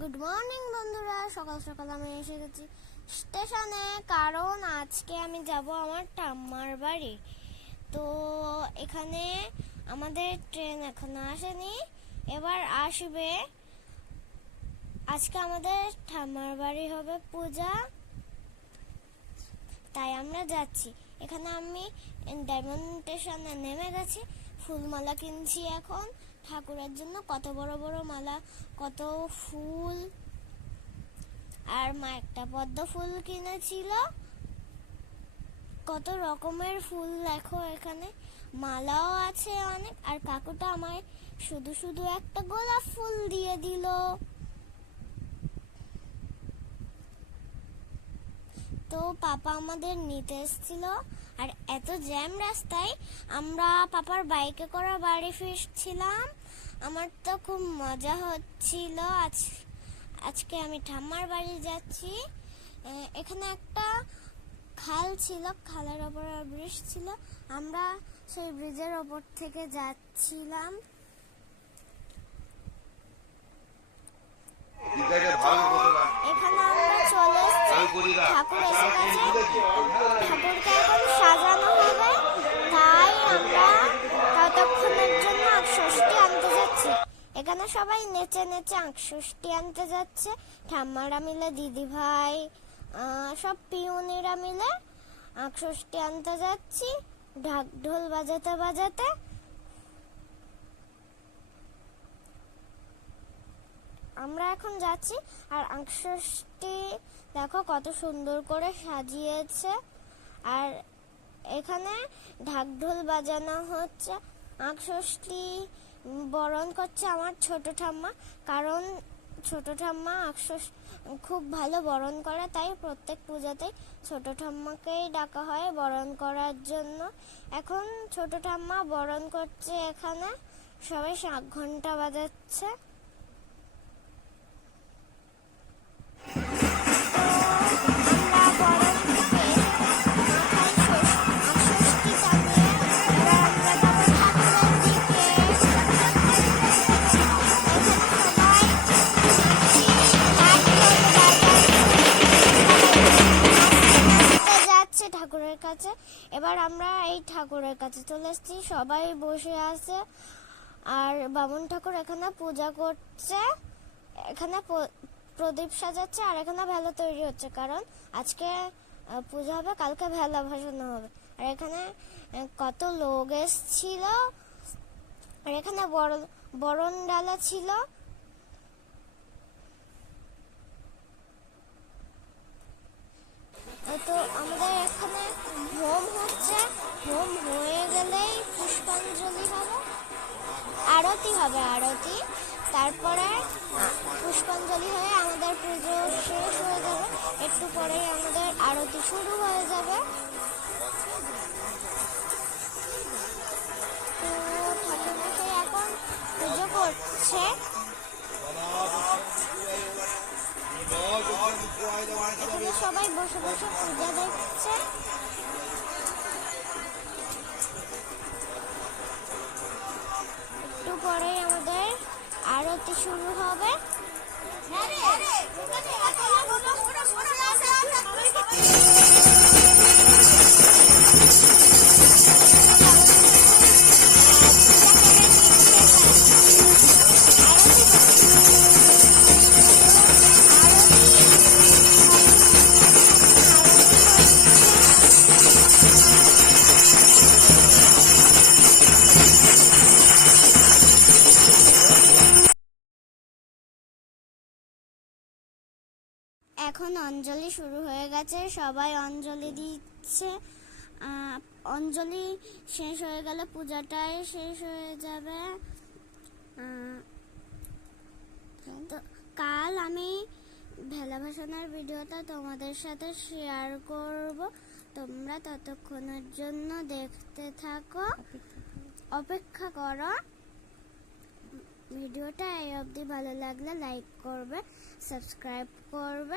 Good morning বন্ধুরা, সকাল সকাল আমি এসে গেছি স্টেশনে, কারণ আজকে আমি যাব আমার ঠাম্মার বাড়ি। তো এখানে আমাদের ট্রেন এখনো আসেনি, এবার আসবে। আজকে আমাদের ঠাম্মার বাড়ি হবে পূজা, তাই আমরা যাচ্ছি। এখানে আমি ডায়মন্ড স্টেশনে নেমে গেছি, ফুলমালা কিনছি এখন ঠাকুরের জন্য। কত বড় বড় মালা, কত ফুল, আর মা একটা পদ্ম ফুল কিনেছিল। কত রকমের ফুল দেখো, এখানে মালাও আছে অনেক। আর কাকুটা আমায় শুধু শুধু একটা গোলাপ ফুল দিয়ে দিল। তো পাপা আমাদের নিতে এসেছিল, আর এত জ্যাম রাস্তায়, আমরা পাপার বাইকে করে বাড়ি ফিরছিলাম। আমার তো খুব মজা হচ্ছিল। আজকে আমি ঠাম্মার বাড়ি যাচ্ছি। এখানে একটা খাল ছিল, খালের ওপর ব্রিজ ছিল, আমরা সেই ব্রিজের ওপর থেকে যাচ্ছিলাম। এখানে আমরা চলে এসেছি, ঠাকুর এসে গেছে, ঠাকুরকে এখন সাজানো হবে, তাই আমরা ততক্ষণের জন্য আঁকষষ্ঠী আনতে যাচ্ছি। এখানে সবাই নেচে নেচে আঁকষষ্ঠী আনতে যাচ্ছে। ঠাম্মারা মিলে, দিদি ভাই, সব পিউনিরা মিলে আঁকষষ্ঠী আনতে যাচ্ছি, ঢাক ঢোল বাজাতে বাজাতে। আমরা এখন যাচ্ছি, আর আঁকষষ্ঠী দেখো কত সুন্দর করে সাজিয়েছে। আর এখানে ঢাক ঢোল বাজানো হচ্ছে। আঁকষষ্ঠী বরণ করছে আমার ছোট ঠাম্মা, কারণ ছোট ঠাম্মা খুব ভালো বরণ করে, তাই প্রত্যেক পূজাতেই ছোট ঠাম্মাকেই ডাকা হয় বরণ করার জন্য। এখন ছোট ঠাম্মা বরণ করছে, এখানে সবাই শাঁখ ঘন্টা বাজাচ্ছে। ঠাকুরের কাছে এবার আমরা এই ঠাকুরের কাছে চলে এসেছি, সবাই বসে আছে। আর বামুন ঠাকুর এখানে পূজা করছে, এখানে প্রদীপ সাজাচ্ছে, আর এখানে ভেলা তৈরি হচ্ছে, কারণ আজকে পূজা হবে, কালকে ভেলা ভাসানো হবে। আর এখানে কত লোক এসেছিল, আর এখানে বরণ ডালা ছিল। তো আমাদের এখানে হোম হচ্ছে, হোম হয়ে গেলেই পুষ্পাঞ্জলি হবে, আরতি হবে, আরতি। তারপরে পুষ্পাঞ্জলি হয়ে আমাদের পুজো শেষ হয়ে যাবে, একটু পরেই আমাদের আরতি শুরু হয়ে যাবে। তো ঠাকুরমশাই এখন পুজো করছে। এখানে সবাই বসে বসে পূজা দেখছে। একটু পরে আমাদের আরতি শুরু হবে। এখন অঞ্জলি শুরু হয়ে গেছে, সবাই অঞ্জলি দিচ্ছে। অঞ্জলি শেষ হয়ে গেলে পূজাটাই শেষ হয়ে যাবে। তো কাল আমি ভেলা ভাসানোর ভিডিওটা তোমাদের সাথে শেয়ার করব, তোমরা ততক্ষণের জন্য দেখতে থাকো, অপেক্ষা করো। ভিডিওটা এই অবধি ভালো লাগলে লাইক করবে, সাবস্ক্রাইব করবে।